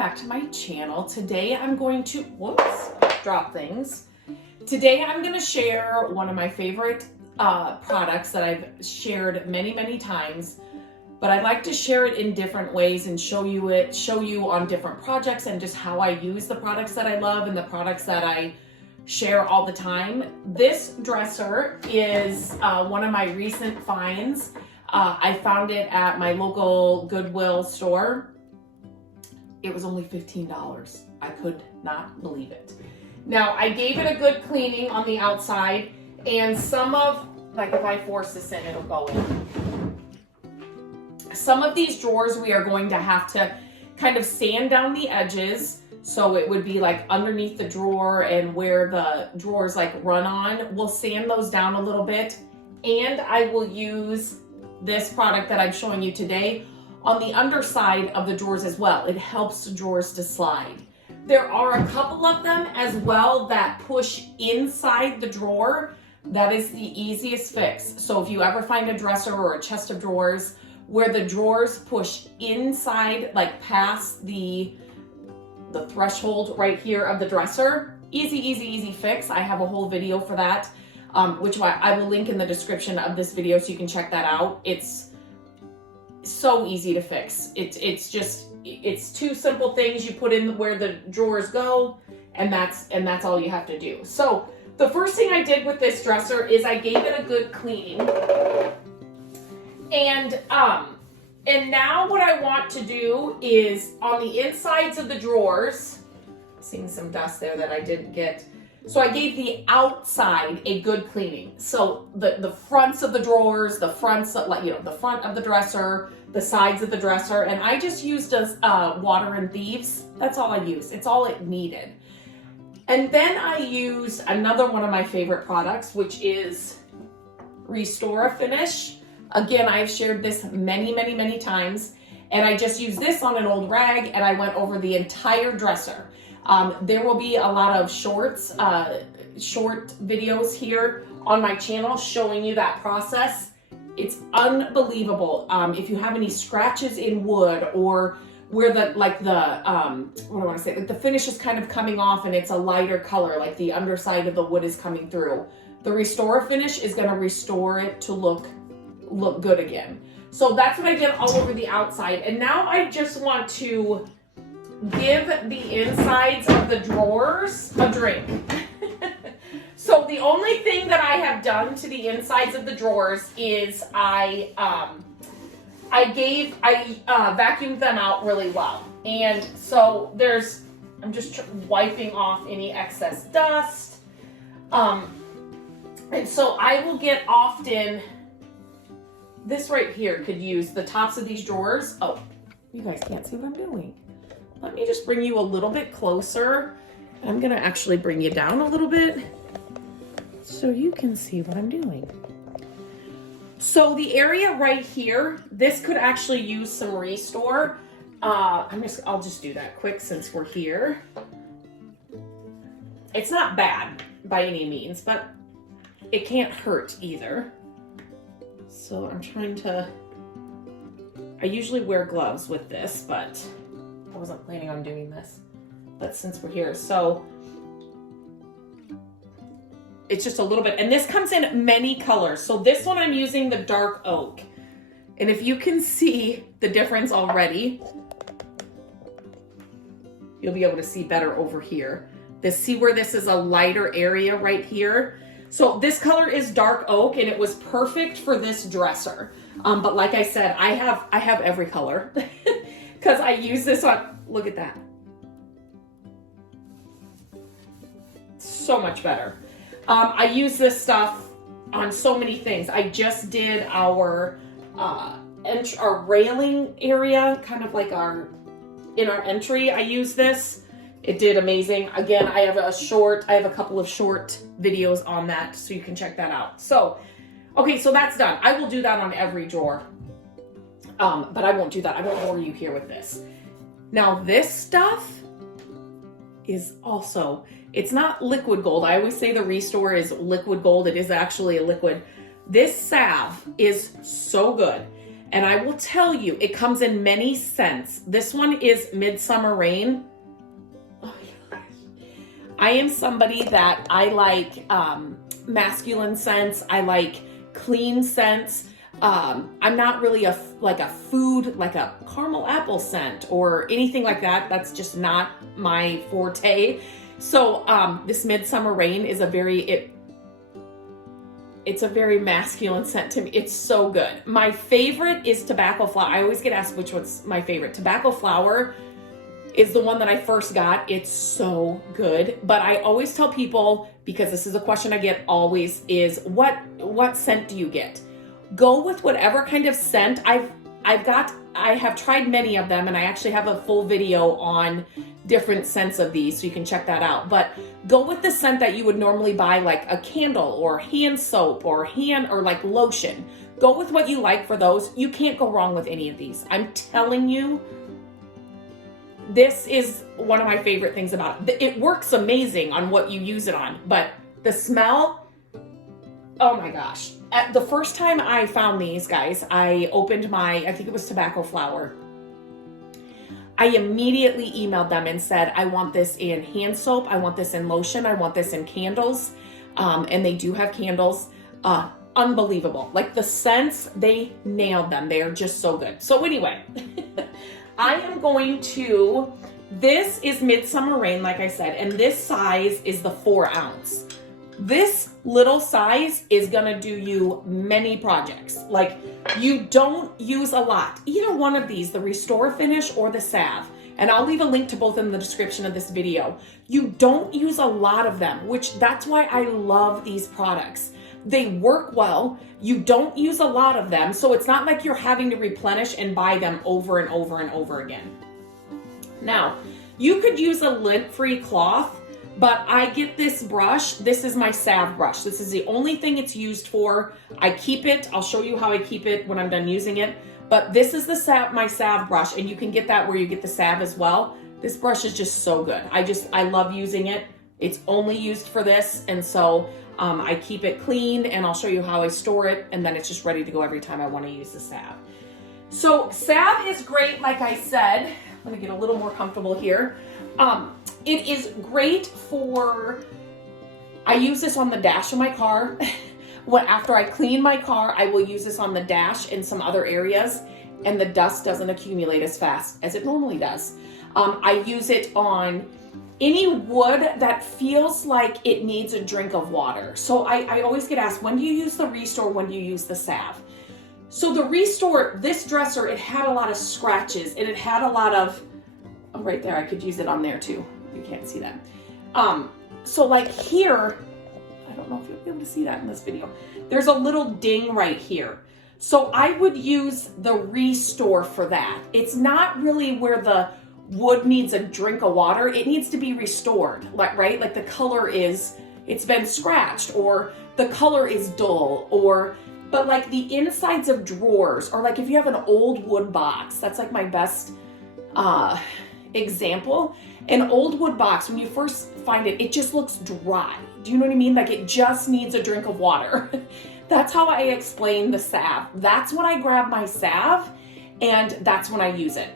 back to my channel. Today I'm going to, whoops, drop things. Today I'm going to share one of my favorite products that I've shared many times, but I'd like to share it in different ways and show you on different projects and just how I use the products that I love and the products that I share all the time. This dresser is one of my recent finds. I found it at my local Goodwill store. It was only $15. I could not believe it. Now, I gave it a good cleaning on the outside, and some of, like if I force this in, it'll go in. Some of these drawers we are going to have to kind of sand down the edges, so it would be like underneath the drawer and where the drawers like run on. We'll sand those down a little bit, and I will use this product that I'm showing you today on the underside of the drawers as well. It helps the drawers to slide. There are a couple of them as well that push inside the drawer. That is the easiest fix. So if you ever find a dresser or a chest of drawers where the drawers push inside, like past the threshold right here of the dresser, easy fix. I have a whole video for that, which I will link in the description of this video so you can check that out. It's so easy to fix. It's two simple things you put in where the drawers go, and that's all you have to do. So the first thing I did with this dresser is I gave it a good cleaning. And now what I want to do is on the insides of the drawers, seeing some dust there that I didn't get. So I gave the outside a good cleaning. So the fronts of the drawers, the fronts, like, you know, the front of the dresser, the sides of the dresser, and I just used water and thieves. That's all I used. It's all it needed. And then I use another one of my favorite products, which is Restore Finish. Again, I've shared this many times, and I just used this on an old rag, and I went over the entire dresser. There will be a lot of short videos here on my channel showing you that process. It's unbelievable. If you have any scratches in wood or where the finish is kind of coming off and it's a lighter color, like the underside of the wood is coming through, the Restore Finish is going to restore it to look good again. So that's what I did all over the outside. And now I just want to give the insides of the drawers a drink. So the only thing that I have done to the insides of the drawers is I vacuumed them out really well. And so I'm just wiping off any excess dust. And so I will get often, this right here could use the tops of these drawers. Oh, you guys can't see what I'm doing. Let me just bring you a little bit closer. I'm gonna actually bring you down a little bit so you can see what I'm doing. So the area right here, this could actually use some restore. I'll just do that quick since we're here. It's not bad by any means, but it can't hurt either. So I'm trying to, I usually wear gloves with this, but I wasn't planning on doing this, but since we're here, so it's just a little bit, and this comes in many colors. So this one I'm using the dark oak, and if you can see the difference already, you'll be able to see better over here. See where this is a lighter area right here. So this color is dark oak, and it was perfect for this dresser. But like I said, I have every color. Because I use this on, look at that. So much better. I use this stuff on so many things. I just did our railing area, kind of like in our entry, I use this. It did amazing. Again, I have a couple of short videos on that, so you can check that out. So, okay, so that's done. I will do that on every drawer. But I won't do that. I won't bore you here with this. Now this stuff is also, it's not liquid gold. I always say the Restore is liquid gold. It is actually a liquid. This salve is so good. And I will tell you, it comes in many scents. This one is Midsummer Rain. Oh my gosh. I am somebody that I like masculine scents. I like clean scents. I'm not really a food, like a caramel apple scent or anything like that. That's just not my forte. So this Midsummer Rain is it's a very masculine scent to me. It's so good. My favorite is Tobacco Flower. I always get asked which one's my favorite. Tobacco Flower is the one that I first got. It's so good. But I always tell people, because this is a question I get always, is what scent do you get? Go with whatever kind of scent. I have tried many of them, and I actually have a full video on different scents of these, so you can check that out. But go with the scent that you would normally buy, like a candle or hand soap or like lotion. Go with what you like for those. You can't go wrong with any of these. I'm telling you, this is one of my favorite things about it. It works amazing on what you use it on, but the smell, oh my gosh. The first time I found these, guys, I opened I think it was Tobacco Flower. I immediately emailed them and said, I want this in hand soap, I want this in lotion, I want this in candles. And they do have candles. Unbelievable. Like the scents, they nailed them. They are just so good. So anyway, I am going to, this is Midsummer Rain, like I said, and this size is the 4 ounce. This little size is gonna do you many projects. Like, you don't use a lot. Either one of these, the Restore Finish or the Salve, and I'll leave a link to both in the description of this video. You don't use a lot of them, that's why I love these products. They work well. You don't use a lot of them, so it's not like you're having to replenish and buy them over and over and over again. Now, you could use a lint-free cloth, but I get this brush. This is my salve brush. This is the only thing it's used for. I keep it. I'll show you how I keep it when I'm done using it. But this is my salve brush, and you can get that where you get the salve as well. This brush is just so good. I love using it. It's only used for this, and so I keep it clean, and I'll show you how I store it, and then it's just ready to go every time I want to use the salve. So salve is great, like I said. Let me get a little more comfortable here. It is great for, I use this on the dash of my car. After I clean my car, I will use this on the dash and some other areas, and the dust doesn't accumulate as fast as it normally does. I use it on any wood that feels like it needs a drink of water. So I always get asked, when do you use the Restore, when do you use the Salve? So the Restore, this dresser, it had a lot of scratches, and it had a lot of, oh, right there, I could use it on there too. You can't see that. So like here, I don't know if you'll be able to see that in this video. There's a little ding right here. So I would use the Restore for that. It's not really where the wood needs a drink of water. It needs to be restored, right? Like the color it's been scratched, or the color is dull, but like the insides of drawers, or like if you have an old wood box, that's like my best example. An old wood box, when you first find it, it just looks dry. Do you know what I mean? Like it just needs a drink of water. That's how I explain the salve. That's when I grab my salve, and that's when I use it.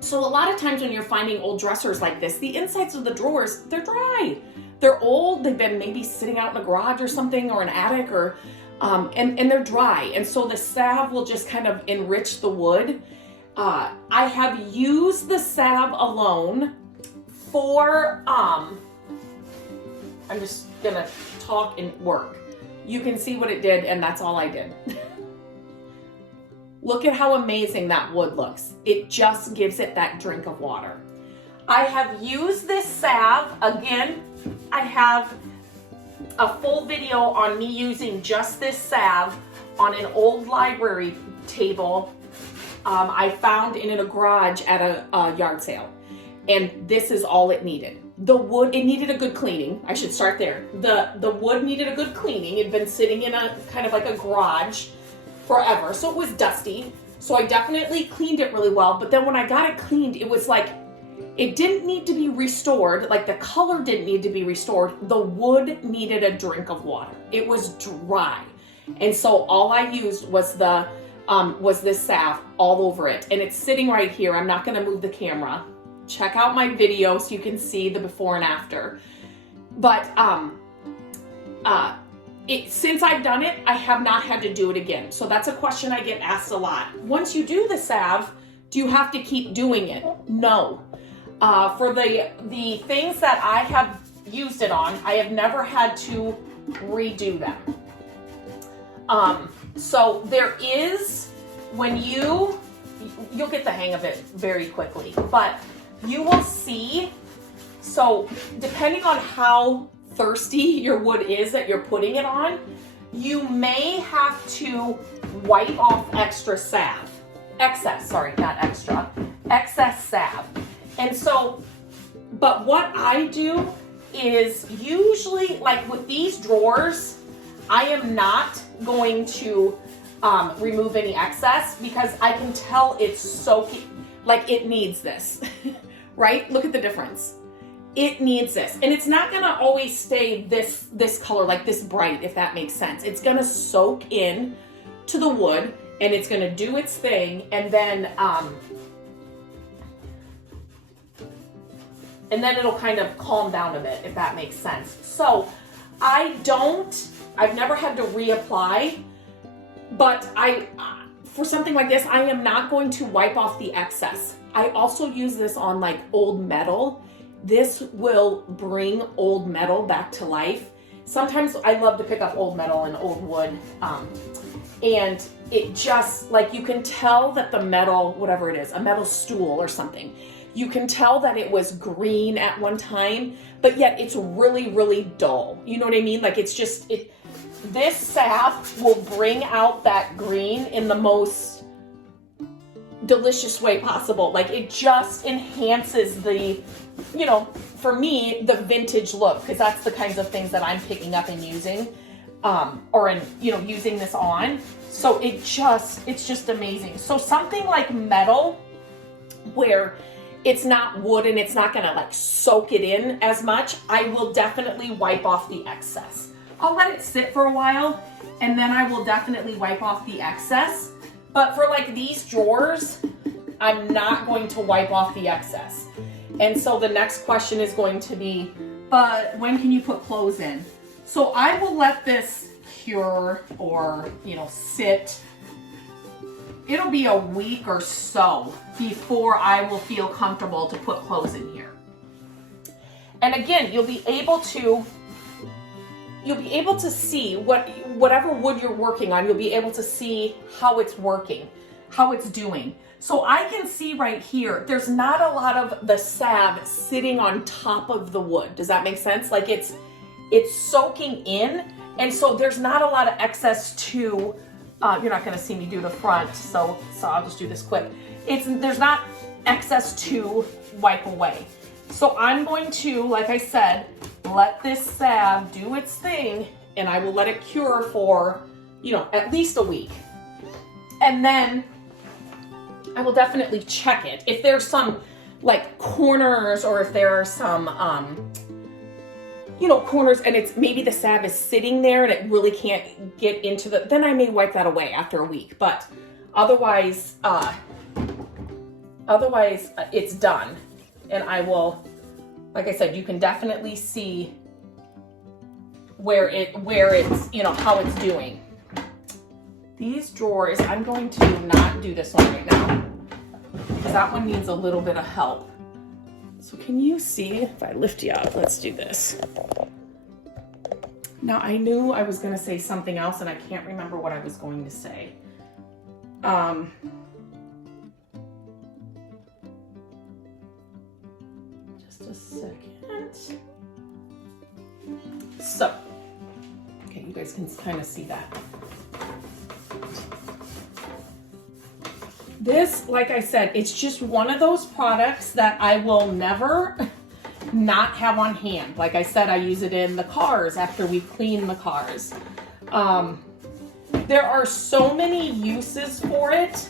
So a lot of times when you're finding old dressers like this, the insides of the drawers, they're dry. They're old, they've been maybe sitting out in a garage or something, or an attic, or and they're dry. And so the salve will just kind of enrich the wood. I have used the salve alone for, I'm just gonna talk and work. You can see what it did, and that's all I did. Look at how amazing that wood looks. It just gives it that drink of water. I have used this salve, again, I have a full video on me using just this salve on an old library table I found in a garage at a yard sale. And this is all it needed. The wood, it needed a good cleaning. I should start there. The wood needed a good cleaning. It'd been sitting in a kind of like a garage forever, so it was dusty. So I definitely cleaned it really well. But then when I got it cleaned, it was like, it didn't need to be restored. Like the color didn't need to be restored. The wood needed a drink of water. It was dry. And so all I used was the was this salve all over it. And it's sitting right here. I'm not gonna move the camera. Check out my video so you can see the before and after. But since I've done it, I have not had to do it again. So that's a question I get asked a lot. Once you do the salve, do you have to keep doing it? No. For the things that I have used it on, I have never had to redo them. So there is, when you'll get the hang of it very quickly, but you will see, so depending on how thirsty your wood is that you're putting it on, you may have to wipe off excess salve. And so, but what I do is usually, like with these drawers, I am not going to remove any excess because I can tell it's soaking, like it needs this, right? Look at the difference. It needs this. And it's not gonna always stay this color, like this bright, if that makes sense. It's gonna soak in to the wood and it's gonna do its thing, and then it'll kind of calm down a bit, if that makes sense. So I've never had to reapply, but for something like this, I am not going to wipe off the excess. I also use this on like old metal. This will bring old metal back to life. Sometimes I love to pick up old metal and old wood, and it just, like, you can tell that the metal, whatever it is, a metal stool or something, you can tell that it was green at one time, but yet it's really, really dull. You know what I mean? Like, it's just, this salve will bring out that green in the most delicious way possible. Like, it just enhances the, you know, for me, the vintage look, because that's the kinds of things that I'm picking up and using, using this on. So it's just amazing. So something like metal, where it's not wood and it's not gonna like soak it in as much, I will definitely wipe off the excess. I'll let it sit for a while and then I will definitely wipe off the excess. But for like these drawers, I'm not going to wipe off the excess. And so the next question is going to be, but when can you put clothes in? So I will let this cure or, sit. It'll be a week or so before I will feel comfortable to put clothes in here. And again, you'll be able to see whatever wood you're working on, you'll be able to see how it's working, how it's doing. So I can see right here, there's not a lot of the salve sitting on top of the wood. Does that make sense? Like it's soaking in, and so there's not a lot of excess to, you're not gonna see me do the front, so I'll just do this quick. There's not excess to wipe away. So I'm going to, like I said, let this salve do its thing, and I will let it cure for, at least a week. And then I will definitely check it. If there's some like corners, or if there are some, corners and it's maybe the salve is sitting there and it really can't get into then I may wipe that away after a week. But otherwise it's done. And I will, like I said, you can definitely see where it's, how it's doing. These drawers, I'm going to not do this one right now, because that one needs a little bit of help. So can you see, if I lift you up, let's do this. Now I knew I was gonna say something else and I can't remember what I was going to say. Just a second. So, okay, you guys can kind of see that. This, like I said, it's just one of those products that I will never not have on hand. Like I said, I use it in the cars after we clean the cars. There are so many uses for it,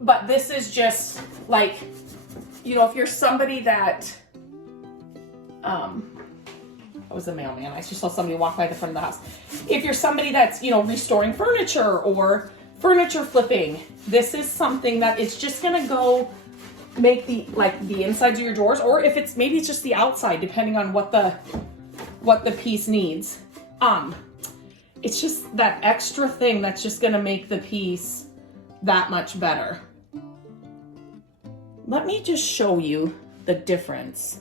but this is just like, if you're somebody that, I was a mailman. I just saw somebody walk by the front of the house. If you're somebody that's, restoring furniture or furniture flipping. This is something that it's just gonna go make the insides of your drawers, or if it's maybe it's just the outside, depending on what the piece needs. It's just that extra thing that's just gonna make the piece that much better. Let me just show you the difference.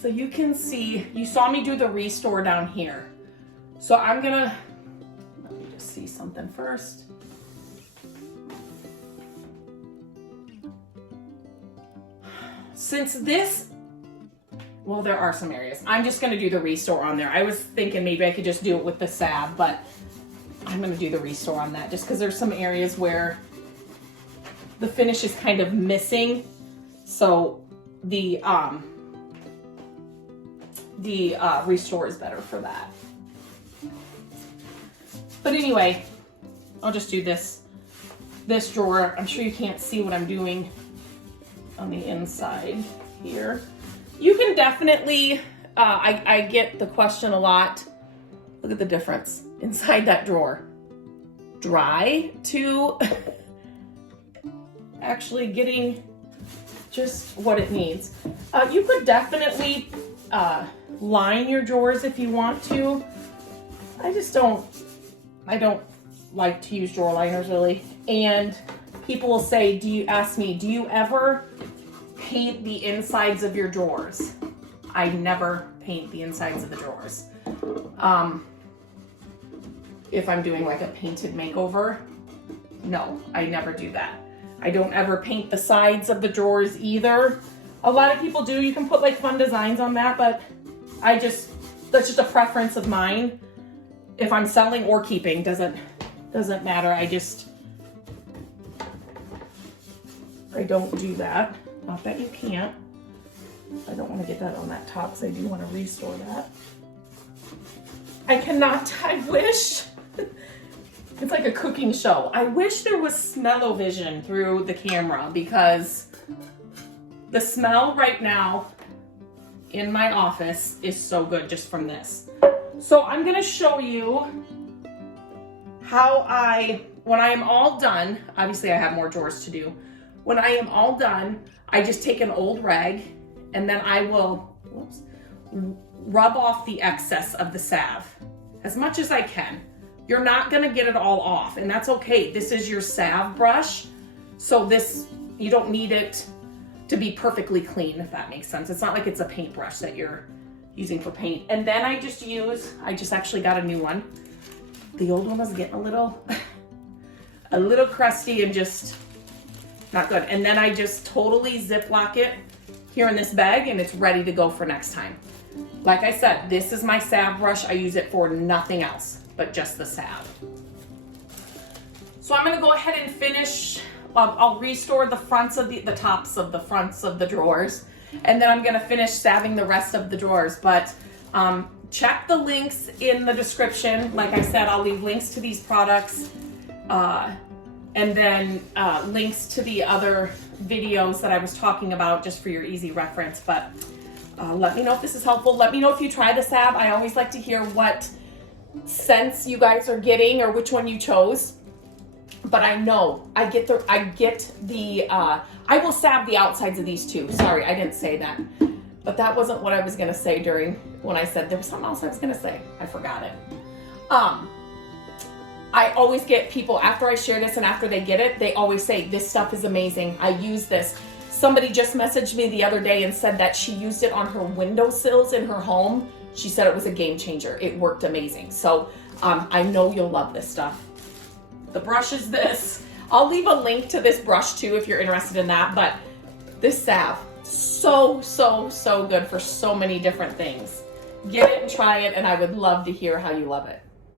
So you can see, you saw me do the restore down here. So let me just see something first. Since this, well, there are some areas. I'm just gonna do the restore on there. I was thinking maybe I could just do it with the salve, but I'm gonna do the restore on that just because there's some areas where the finish is kind of missing. So the restore is better for that. But anyway, I'll just do this drawer. I'm sure you can't see what I'm doing on the inside here. You can definitely, I get the question a lot. Look at the difference inside that drawer. Dry to actually getting just what it needs. You could definitely line your drawers if you want to. I don't like to use drawer liners really. And people will say, do you ever paint the insides of your drawers? I never paint the insides of the drawers. If I'm doing like a painted makeover, no, I never do that. I don't ever paint the sides of the drawers either. A lot of people do. You can put like fun designs on that, but that's just a preference of mine. If I'm selling or keeping, doesn't matter. I don't do that. Not that you can't. I don't want to get that on that top because I do want to restore that. I wish, it's like a cooking show. I wish there was smell-o-vision through the camera because the smell right now in my office is so good just from this. So I'm gonna show you how when I am all done, obviously I have more drawers to do. When I am all done, I just take an old rag and then I will rub off the excess of the salve as much as I can. You're not gonna get it all off, and that's okay. This is your salve brush, so you don't need it to be perfectly clean, if that makes sense. It's not like it's a paintbrush that you're using for paint. And then I just actually got a new one. The old one was getting a little crusty and just not good. And then I just totally Ziploc it here in this bag and it's ready to go for next time. Like I said, this is my salve brush. I use it for nothing else but just the salve. So I'm gonna go ahead and finish. I'll restore the fronts of the tops of the fronts of the drawers, and then I'm gonna finish salving the rest of the drawers. But check the links in the description. Like I said, I'll leave links to these products, and then links to the other videos that I was talking about just for your easy reference. But let me know if this is helpful. Let me know if you try the salve. I always like to hear what scents you guys are getting or which one you chose. But I know I will salve the outsides of these too. Sorry, I didn't say that. But that wasn't what I was gonna say when I said there was something else I was gonna say. I forgot it. I always get people after I share this and after they get it, they always say, this stuff is amazing. I use this. Somebody just messaged me the other day and said that she used it on her windowsills in her home. She said it was a game changer. It worked amazing. So I know you'll love this stuff. The brush is this. I'll leave a link to this brush too if you're interested in that. But this salve, so good for so many different things. Get it and try it, and I would love to hear how you love it.